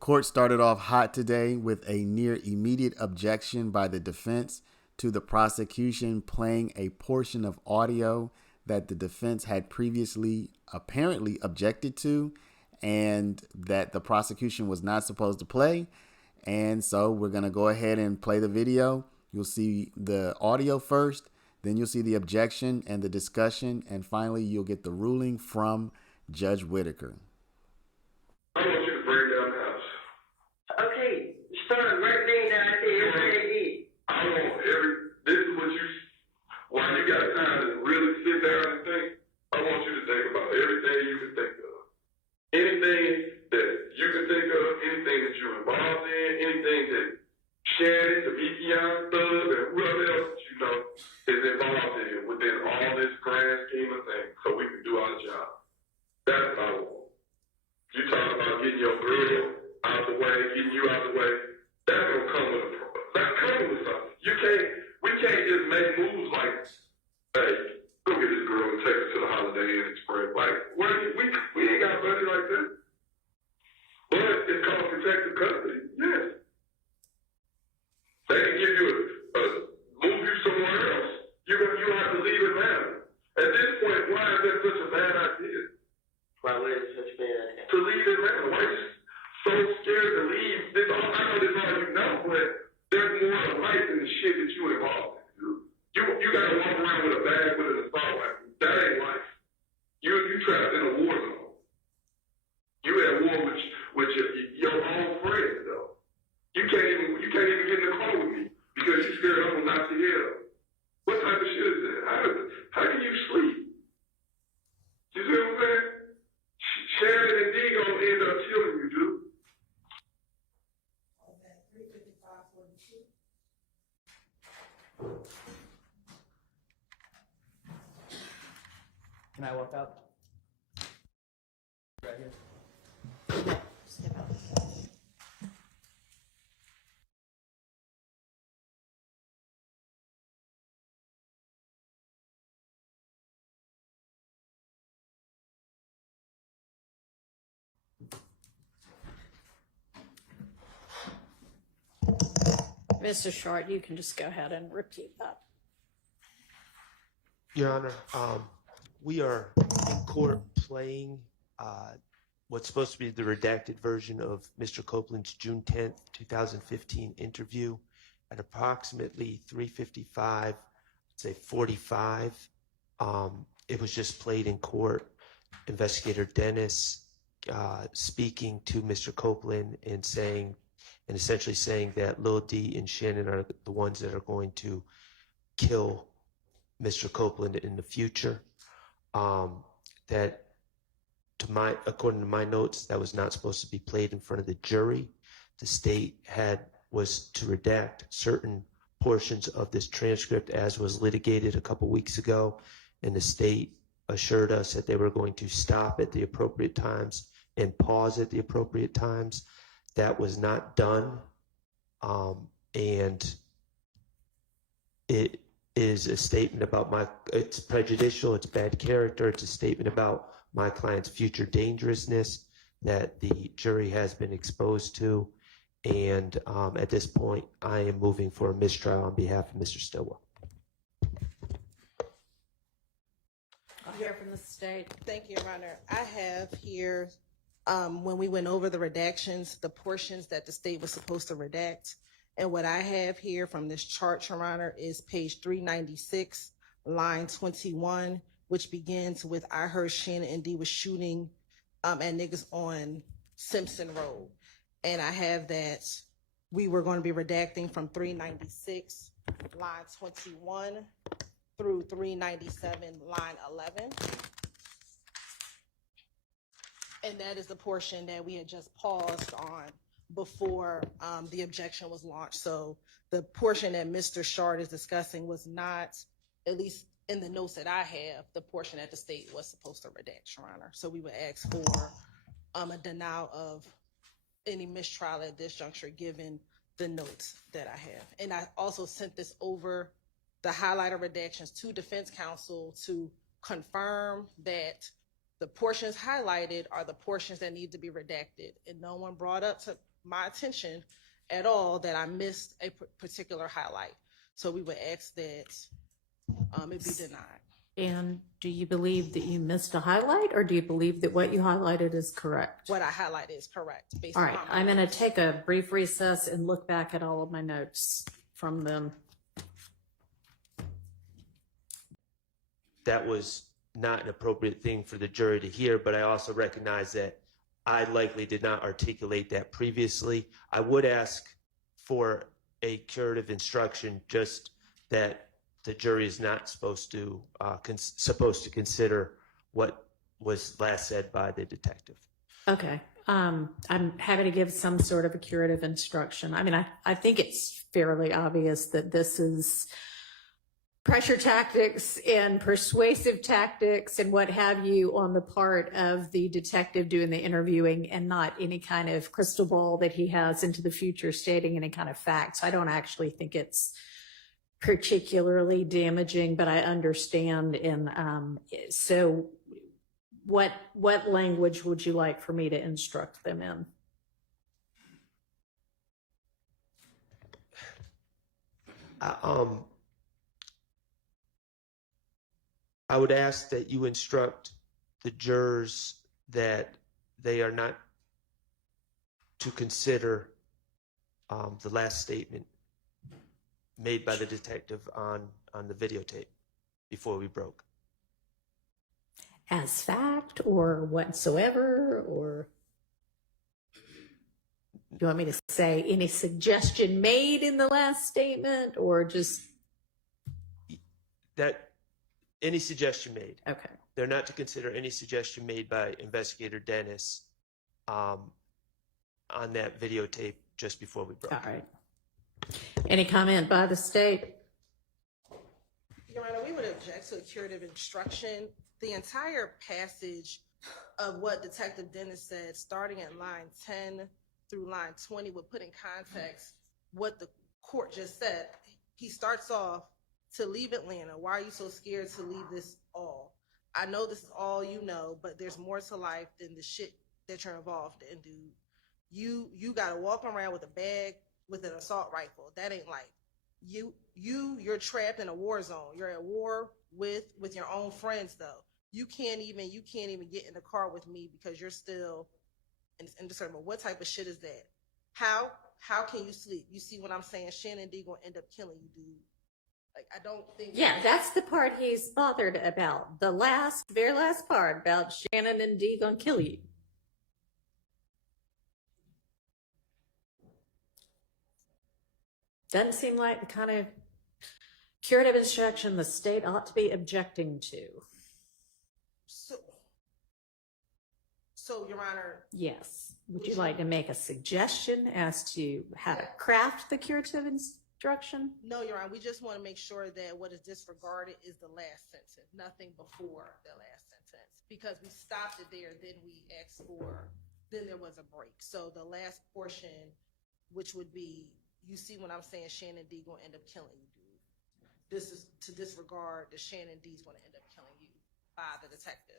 Court started off hot today with a near immediate objection by the defense to the prosecution playing a portion of audio that the defense had previously apparently objected to and that the prosecution was not supposed to play. And so we're going to go ahead and play the video. You'll see the audio first, then you'll see the objection and the discussion, and finally you'll get the ruling from Judge Whitaker. I want you to bring down the house. Okay, son, right thing that I say every day. I want this is what while you got time to really sit down and think, I want you to think about everything you can think of. Anything that you can think of, anything that you're involved in, anything that Shannon, the BPI thug, and whoever else that you know is involved in within all this grand scheme of things so we can do our job. That's what I want. You talk about getting your girl out the way, getting you out the way. That's gonna come with something. We can't just make moves like, hey, go get this girl and take her to the Holiday Inn Express. Like, we ain't got money like that. But it's called protective custody. Yes. They can give you move you somewhere else. You have to leave it now. At this point, why is that such a bad idea? Why would it such a bad idea? To leave it now. Why are you so scared to leave? I know this all you know, but there's more to life than the shit that you involved in, dude. You gotta walk around with a bag with an assault rifle. That ain't life. You trapped in a war zone. You at war with your own friends, though. You can't even get in the car with me because you're scared I'm gonna knock your head off. What type of shit is that? How can you sleep? You see what I'm saying? Shannon and D gonna end up killing you, dude. Can I walk out? Right here. Step out. Mr. Short, you can just go ahead and repeat that. Your Honor, we are in court playing what's supposed to be the redacted version of Mr. Copeland's June 10th, 2015 interview at approximately 3:55, say 45. It was just played in court. Investigator Dennis speaking to Mr. Copeland and essentially saying that Lil D and Shannon are the ones that are going to kill Mr. Copeland in the future. That according to my notes, that was not supposed to be played in front of the jury. The state was to redact certain portions of this transcript as was litigated a couple weeks ago, and the state assured us that they were going to stop at the appropriate times and pause at the appropriate times. That was not done, and it is a statement about it's prejudicial, it's bad character, it's a statement about my client's future dangerousness that the jury has been exposed to, and at this point, I am moving for a mistrial on behalf of Mr. Stillwell. I'll hear from the state. Thank you, Your Honor. I have here, when we went over the redactions, the portions that the state was supposed to redact. And what I have here from this chart, Your Honor, is page 396, line 21, which begins with, I heard Shannon and D was shooting at niggas on Simpson Road. And I have that we were going to be redacting from 396, line 21 through 397, line 11. And that is the portion that we had just paused on before the objection was launched. So the portion that Mr. Shard is discussing was not, at least in the notes that I have, the portion that the state was supposed to redact, Your Honor. So we would ask for a denial of any mistrial at this juncture, given the notes that I have. And I also sent this over, the highlighter redactions, to defense counsel to confirm that The portions highlighted are the portions that need to be redacted, and no one brought up to my attention at all that I missed a particular highlight. So we would ask that it be denied. And do you believe that you missed a highlight, or do you believe that what you highlighted is correct? What I highlighted is correct. Based All right, upon my I'm going to notes. take a brief recess and look back at all of my notes from them. That was not an appropriate thing for the jury to hear, but I also recognize that I likely did not articulate that previously. I would ask for a curative instruction, just that the jury is not supposed to consider what was last said by the detective. Okay. I'm happy to give some sort of a curative instruction. I mean, I think it's fairly obvious that this is pressure tactics and persuasive tactics and what have you on the part of the detective doing the interviewing, and not any kind of crystal ball that he has into the future stating any kind of facts. I don't actually think it's particularly damaging, but I understand. And so what language would you like for me to instruct them in? I would ask that you instruct the jurors that they are not to consider the last statement made by the detective on the videotape before we broke. As fact or whatsoever, or do you want me to say any suggestion made in the last statement, or just That any suggestion made. okay? They're not to consider any suggestion made by Investigator Dennis on that videotape just before we broke. All right. Any comment by the state? Your Honor, we would object to a curative instruction. The entire passage of what Detective Dennis said, starting at line 10 through line 20, would put in context what the court just said. He starts off, "To leave Atlanta, why are you so scared to leave this all? I know this is all you know, but there's more to life than the shit that you're involved in, dude. You gotta walk around with a bag with an assault rifle. That ain't life. You're trapped in a war zone. You're at war with your own friends, though. You can't even get in the car with me because you're still indiscernible. What type of shit is that? How can you sleep? You see what I'm saying? Shannon D gonna end up killing you, dude." Like, I don't think. Yeah, that's the part he's bothered about. The very last part about Shannon and D gonna kill you. Doesn't seem like the kind of curative instruction the state ought to be objecting to. So, Your Honor. Yes. Would you like to make a suggestion as to how to craft the curative instruction? No, Your Honor. We just want to make sure that what is disregarded is the last sentence, nothing before the last sentence. Because we stopped it there, then there was a break. So the last portion, which would be, you see what I'm saying, Shannon D gonna end up killing you, dude. This is to disregard the Shannon D's gonna end up killing you by the detective.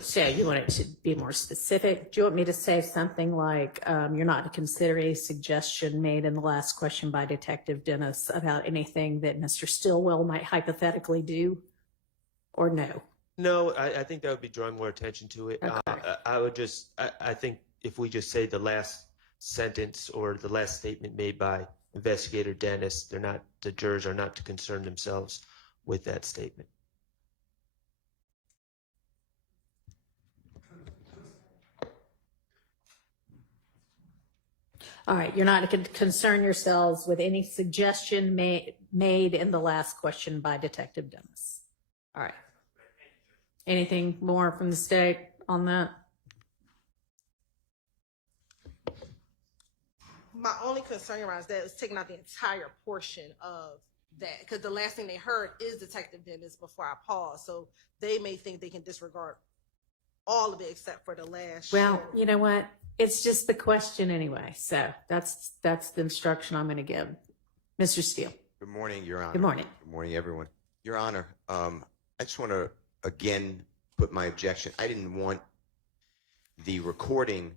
So you want it to be more specific? Do you want me to say something like, you're not to consider a suggestion made in the last question by Detective Dennis about anything that Mr. Stillwell might hypothetically do? Or no? No, I think that would be drawing more attention to it. Okay. I think if we just say the last sentence or the last statement made by Investigator Dennis, the jurors are not to concern themselves with that statement. All right, you're not to concern yourselves with any suggestion made in the last question by Detective Dennis. All right. Anything more from the state on that? My only concern around is that it's taking out the entire portion of that, because the last thing they heard is Detective Dennis before I pause. So they may think they can disregard all of it except for the last. Well, you know what? It's just the question anyway. So that's the instruction I'm going to give. Mr. Steele. Good morning, Your Honor. Good morning. Good morning, everyone. Your Honor, I just want to again put my objection. I didn't want the recording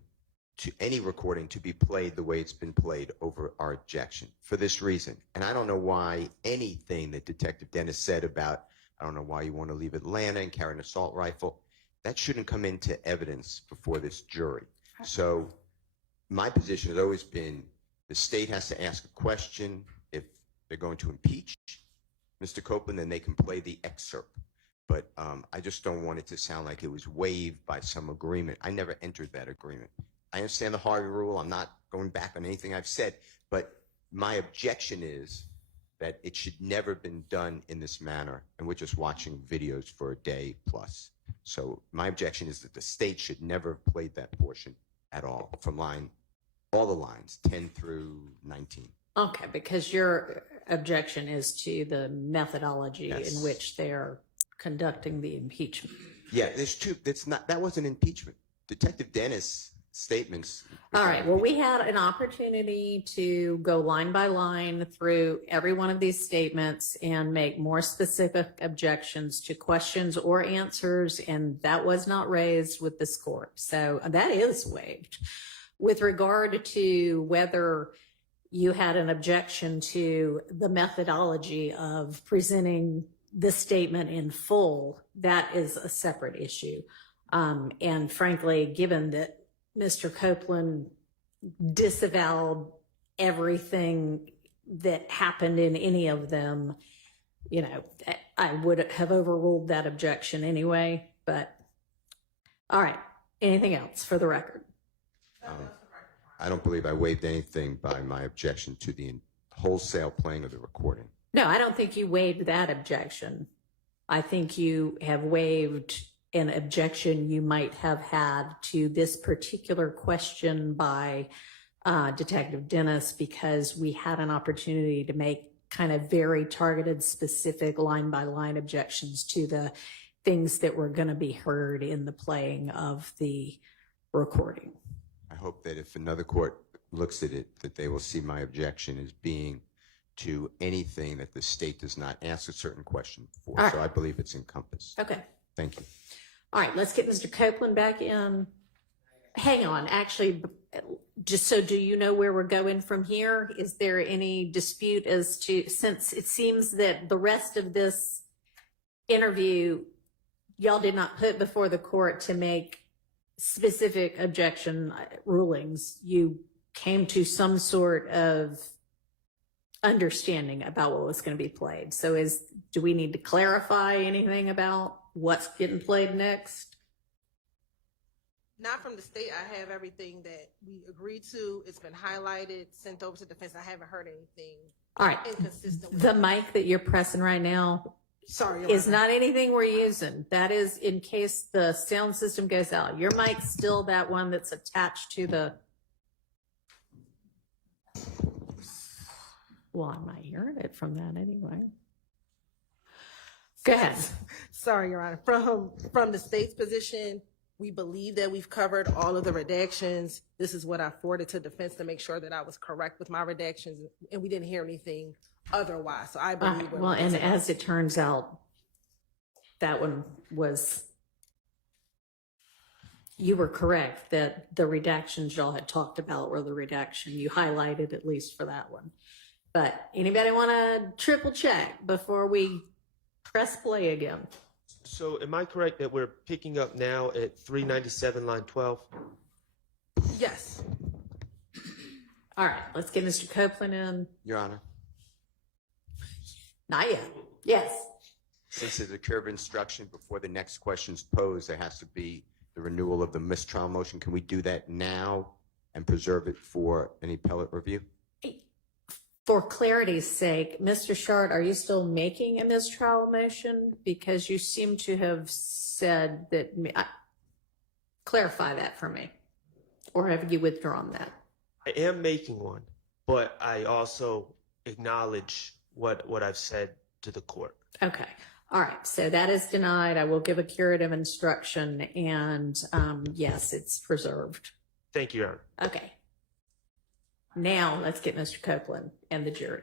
any recording to be played the way it's been played over our objection for this reason. And I don't know why anything that Detective Dennis said about, I don't know why you want to leave Atlanta and carry an assault rifle, that shouldn't come into evidence before this jury. So my position has always been the state has to ask a question. If they're going to impeach Mr. Copeland, then they can play the excerpt. But I just don't want it to sound like it was waived by some agreement. I never entered that agreement. I understand the Harvey rule. I'm not going back on anything I've said, but my objection is that it should never have been done in this manner, and we're just watching videos for a day plus. So my objection is that the state should never have played that portion at all, from all the lines, 10 through 19. Okay, because your objection is to the methodology Yes. in which they're conducting the impeachment. Yeah, there's two. That wasn't impeachment. Detective Dennis' statements. All right, well, we had an opportunity to go line by line through every one of these statements and make more specific objections to questions or answers, and that was not raised with this court. So that is waived. With regard to whether you had an objection to the methodology of presenting the statement in full, that is a separate issue. And frankly, given that Mr. Copeland disavowed everything that happened in any of them, you know, I would have overruled that objection anyway. But all right, anything else for the record? I don't believe I waived anything by my objection to the wholesale playing of the recording. No, I don't think you waived that objection. I think you have waived an objection you might have had to this particular question by Detective Dennis, because we had an opportunity to make kind of very targeted, specific line-by-line objections to the things that were going to be heard in the playing of the recording. I hope that if another court looks at it, that they will see my objection as being to anything that the state does not ask a certain question for. All right. So I believe it's encompassed. Okay. Thank you. All right, let's get Mr. Copeland back in. Hang on, actually, just so do you know where we're going from here? Is there any dispute as to, since it seems that the rest of this interview, y'all did not put before the court to make specific objection rulings, you came to some sort of understanding about what was going to be played. So do we need to clarify anything about what's getting played next? Not from the state. I have everything that we agreed to. It's been highlighted, sent over to defense. I haven't heard anything All right, inconsistent with the mic that you're pressing right now Sorry, Your is Honor. not anything we're using. That is in case the sound system goes out. Your mic's still that one that's attached to the, well, I'm not hearing it from that anyway. Go ahead. Sorry, Your Honor. From the state's position, we believe that we've covered all of the redactions. This is what I forwarded to defense to make sure that I was correct with my redactions, and we didn't hear anything otherwise. So I believe Well, and as it turns out, that one was, you were correct that the redactions y'all had talked about were the redaction you highlighted, at least for that one. But anybody want to triple check before we press play again? So am I correct that we're picking up now at 397, line 12? Yes. All right, let's get Mr. Copeland in. Your Honor, Not yet. Yes. since there's a curve instruction before the next question's posed, there has to be the renewal of the mistrial motion. Can we do that now and preserve it for any appellate review? For clarity's sake, Mr. Shard, are you still making a mistrial motion? Because you seem to have said that, clarify that for me. Or have you withdrawn that? I am making one, but I also acknowledge what I've said to the court. Okay. All right. So that is denied. I will give a curative instruction, and yes, it's preserved. Thank you, Your Honor. Okay. Now let's get Mr. Copeland and the jury.